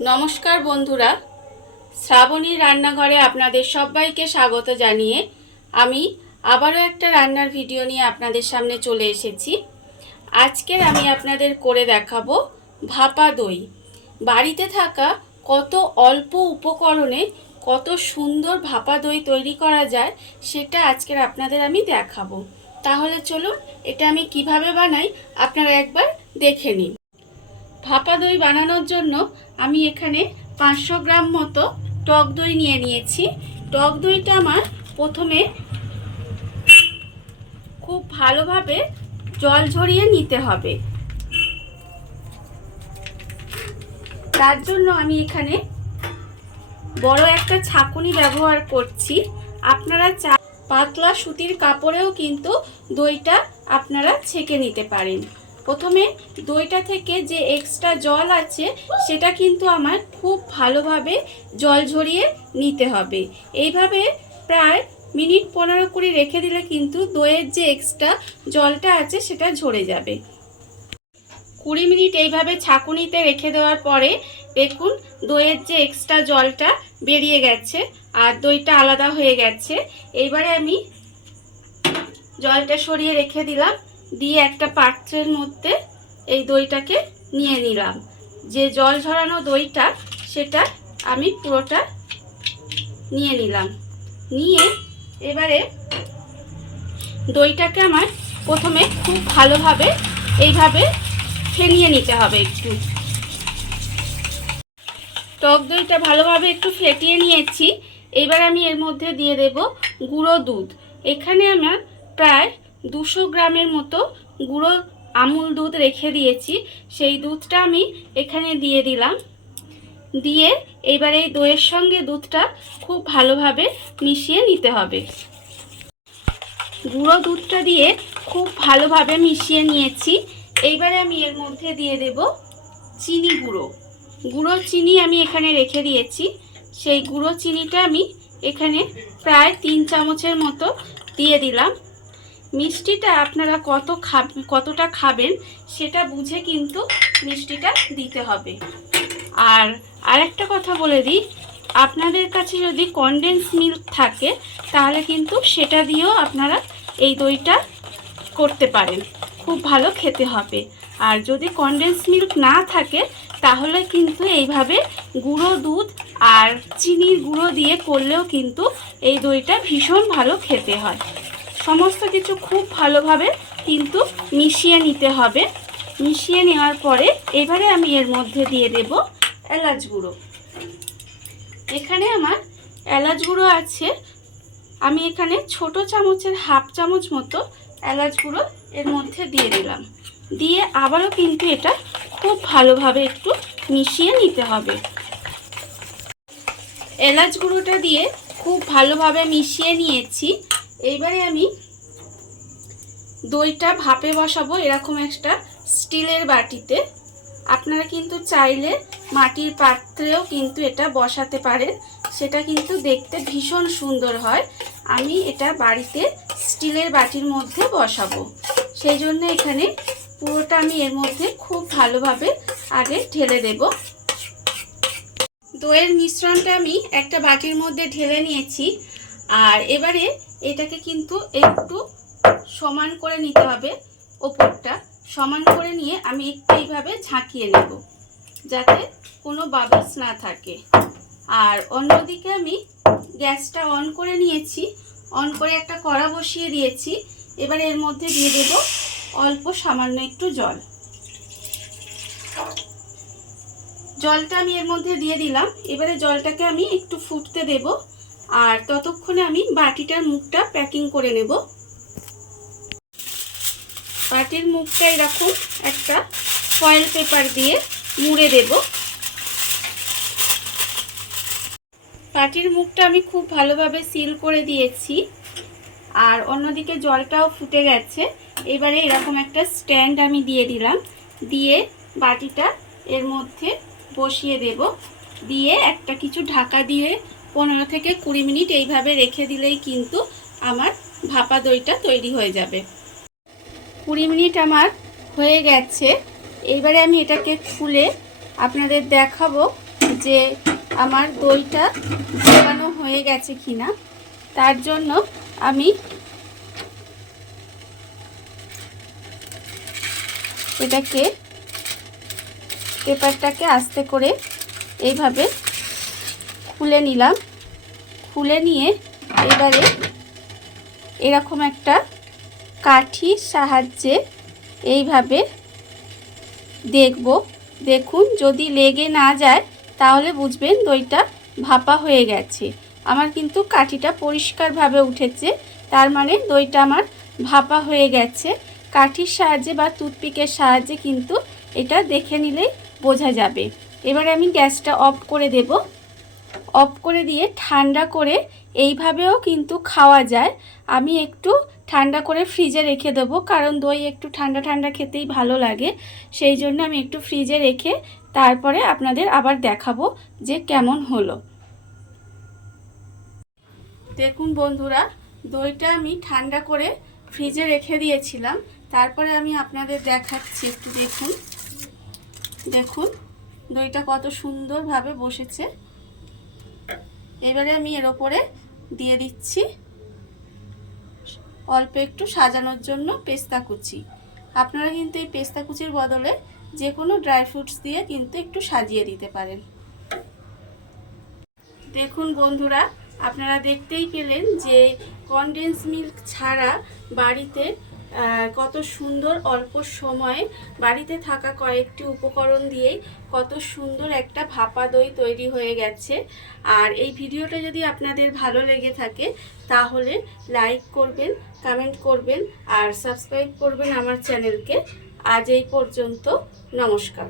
নমস্কার বন্ধুরা, শ্রাবণীর রান্নাঘরে আপনাদের সবাইকে স্বাগত জানিয়ে আমি আবারও একটা রান্নার ভিডিও নিয়ে আপনাদের সামনে চলে এসেছি। আজকের আমি আপনাদের করে দেখাবো ভাপা দই। বাড়িতে থাকা কত অল্প উপকরণে কত সুন্দর ভাপা দই তৈরি করা যায় সেটা আজকের আপনাদের আমি দেখাবো। তাহলে চলুন এটা আমি কিভাবে বানাই আপনারা একবার দেখে নিন। ভাপা দই বানানোর জন্য আমি এখানে 500 গ্রাম মতো টক দই নিয়ে নিয়েছি। টক দইটা আমার প্রথমে খুব ভালোভাবে জল ঝরিয়ে নিতে হবে। তার জন্য আমি এখানে বড় একটা ছাঁকুনি ব্যবহার করছি। আপনারা পাতলা সুতির কাপড়েও কিন্তু দইটা আপনারা ছেঁকে নিতে পারেন। প্রথমে দইটা থেকে যে এক্সট্রা জল আছে সেটা কিন্তু আমার খুব ভালোভাবে জল ঝরিয়ে নিতে হবে। এইভাবে প্রায় মিনিট 15-20 রেখে দিলে কিন্তু দইয়ের যে এক্সট্রা জলটা আছে সেটা ঝরে যাবে। 20 মিনিট এইভাবে ছাঁকুনিতে রেখে দেওয়ার পরে দেখুন দইয়ের যে এক্সট্রা জলটা বেরিয়ে গেছে আর দইটা আলাদা হয়ে গেছে। এইবারে আমি জলটা সরিয়ে রেখে দিলাম, দিয়ে একটা পাত্রের মধ্যে এই দইটাকে নিয়ে নিলাম। যে জল ঝরানো দইটা সেটা আমি পুরোটা নিয়ে নিলাম। নিয়ে এবারে দইটাকে আমার প্রথমে খুব ভালোভাবে এইভাবে ফেনিয়ে নিতে হবে। একটু টক দইটা ভালোভাবে একটু ফেটিয়ে নিয়েছি। এবার আমি এর মধ্যে দিয়ে দেব গুঁড়ো দুধ। এখানে আমার প্রায় 200 গ্রামের মতো গুঁড়ো আমুল দুধ রেখে দিয়েছি, সেই দুধটা আমি এখানে দিয়ে দিলাম। দিয়ে এবারে এই দইয়ের সঙ্গে দুধটা খুব ভালোভাবে মিশিয়ে নিতে হবে। গুঁড়ো দুধটা দিয়ে খুব ভালোভাবে মিশিয়ে নিয়েছি। এইবারে আমি এর মধ্যে দিয়ে দেব চিনি গুঁড়ো। গুঁড়ো চিনি আমি এখানে রেখে দিয়েছি, সেই গুঁড়ো চিনিটা আমি এখানে প্রায় 3 চামচের মতো দিয়ে দিলাম। মিষ্টিটা আপনারা কতটা খাবেন সেটা বুঝে কিন্তু মিষ্টিটা দিতে হবে। আর আরেকটা কথা বলে দিই, আপনাদের কাছে যদি কনডেন্স মিল্ক থাকে তাহলে কিন্তু সেটা দিয়েও আপনারা এই দইটা করতে পারেন, খুব ভালো খেতে হবে। আর যদি কনডেন্স মিল্ক না থাকে তাহলে কিন্তু এইভাবে গুঁড়ো দুধ আর চিনির গুঁড়ো দিয়ে করলেও কিন্তু এই দইটা ভীষণ ভালো খেতে হয়। সমস্ত কিছু খুব ভালোভাবে কিন্তু মিশিয়ে নিতে হবে। মিশিয়ে নেওয়ার পরে এবারে আমি এর মধ্যে দিয়ে দেব এলাচ গুঁড়ো। এখানে আমার এলাচ গুঁড়ো আছে, আমি এখানে ছোট চামচের 1/2 চামচ মতো এলাচ গুঁড়ো এর মধ্যে দিয়ে দিলাম। দিয়ে আবারও কিন্তু এটা খুব ভালোভাবে একটু মিশিয়ে নিতে হবে। এলাচ গুঁড়োটা দিয়ে খুব ভালোভাবে মিশিয়ে নিয়েছি। এইবারে আমি দইটা ভাপে বসাবো এরকম একটা স্টিলের বাটিতে। আপনারা কিন্তু চাইলে মাটির পাত্রেও কিন্তু এটা বসাতে পারেন, সেটা কিন্তু দেখতে ভীষণ সুন্দর হয়। আমি এটা বাড়িতে স্টিলের বাটির মধ্যে বসাবো, সেই জন্য এখানে পুরোটা আমি এর মধ্যে খুব ভালোভাবে আগে ঢেলে দেব। দইয়ের মিশ্রণটা আমি একটা বাটির মধ্যে ঢেলে নিয়েছি। আর এবারে এটাকে কিন্তু একটু সমান করে নিতে হবে। ওপরটা সমান করে নিয়ে আমি একটু এইভাবে ঝাঁকিয়ে নেব যাতে কোনো বাবলস না থাকে। আর অন্যদিকে আমি গ্যাসটা অন করে নিয়েছি, অন করে একটা কড়া বসিয়ে দিয়েছি। এবার এর মধ্যে দিয়ে দেব অল্প সামান্য একটু জল। জলটা আমি এর মধ্যে দিয়ে দিলাম। এবারে জলটাকে আমি একটু ফুটতে দেব, আর ততক্ষণে আমি বাটিটার মুখটা প্যাকিং করে নেব। বাটির মুখটা এরকম একটা ফয়েল পেপার দিয়ে মুড়ে দেব। বাটির মুখটা আমি খুব ভালোভাবে সিল করে দিয়েছি, আর অন্যদিকে জলটাও ফুটে গেছে। এবারে এরকম একটা স্ট্যান্ড আমি দিয়ে দিলাম, দিয়ে বাটিটা এর মধ্যে বসিয়ে দেব। দিয়ে একটা কিছু ঢাকা দিয়ে 15 থেকে 20 মিনিট এইভাবে রেখে দিলেই কিন্তু আমার ভাপা দইটা তৈরি হয়ে যাবে। 20 মিনিট আমার হয়ে গেছে। এইবারে আমি এটাকে খুলে আপনাদের দেখাবো যে আমার দইটা জমানো হয়ে গেছে কিনা। তার জন্য আমি এটাকে পেপারটাকে আস্তে করে এইভাবে খুলে নিলাম। খুলে নিয়ে এবারে এরকম একটা কাঠির সাহায্যে এইভাবে দেখুন যদি লেগে না যায় তাহলে বুঝবেন দইটা ভাপা হয়ে গেছে। আমার কিন্তু কাঠিটা পরিষ্কারভাবে উঠেছে, তার মানে দইটা আমার ভাপা হয়ে গেছে। কাঠির সাহায্যে বা টুথপিকের সাহায্যে কিন্তু এটা দেখে নিলেই বোঝা যাবে। এবারে আমি গ্যাসটা অফ করে দেব। অফ করে দিয়ে ঠান্ডা করে এইভাবেও কিন্তু খাওয়া যায়। আমি একটু ঠান্ডা করে ফ্রিজে রেখে দেবো, কারণ দই একটু ঠান্ডা ঠান্ডা খেতেই ভালো লাগে। সেই জন্য আমি একটু ফ্রিজে রেখে তারপরে আপনাদের আবার দেখাবো যে কেমন হলো। দেখুন বন্ধুরা, দইটা আমি ঠান্ডা করে ফ্রিজে রেখে দিয়েছিলাম, তারপরে আমি আপনাদের দেখাচ্ছি। একটু দেখুন দইটা কত সুন্দরভাবে বসেছে। এবারে আমি এর ওপরে দিয়ে দিচ্ছি অল্প একটু সাজানোর জন্য পেস্তা কুচি। আপনারা কিন্তু এই পেস্তা কুচির বদলে যে কোনো ড্রাই ফ্রুটস দিয়ে কিন্তু একটু সাজিয়ে দিতে পারেন। দেখুন বন্ধুরা, আপনারা দেখতেই পেলেন যে কনডেন্স মিল্ক ছাড়া বাড়িতে কত সুন্দর অল্প সময়ে বাড়িতে থাকা কয়েকটি উপকরণ দিয়েই কত সুন্দর একটা ভাপা দই তৈরি হয়ে গেছে। আর এই ভিডিওটা যদি আপনাদের ভালো লেগে থাকে তাহলে লাইক করবেন, কমেন্ট করবেন আর সাবস্ক্রাইব করবেন আমার চ্যানেলকে। আজ এই পর্যন্ত, নমস্কার।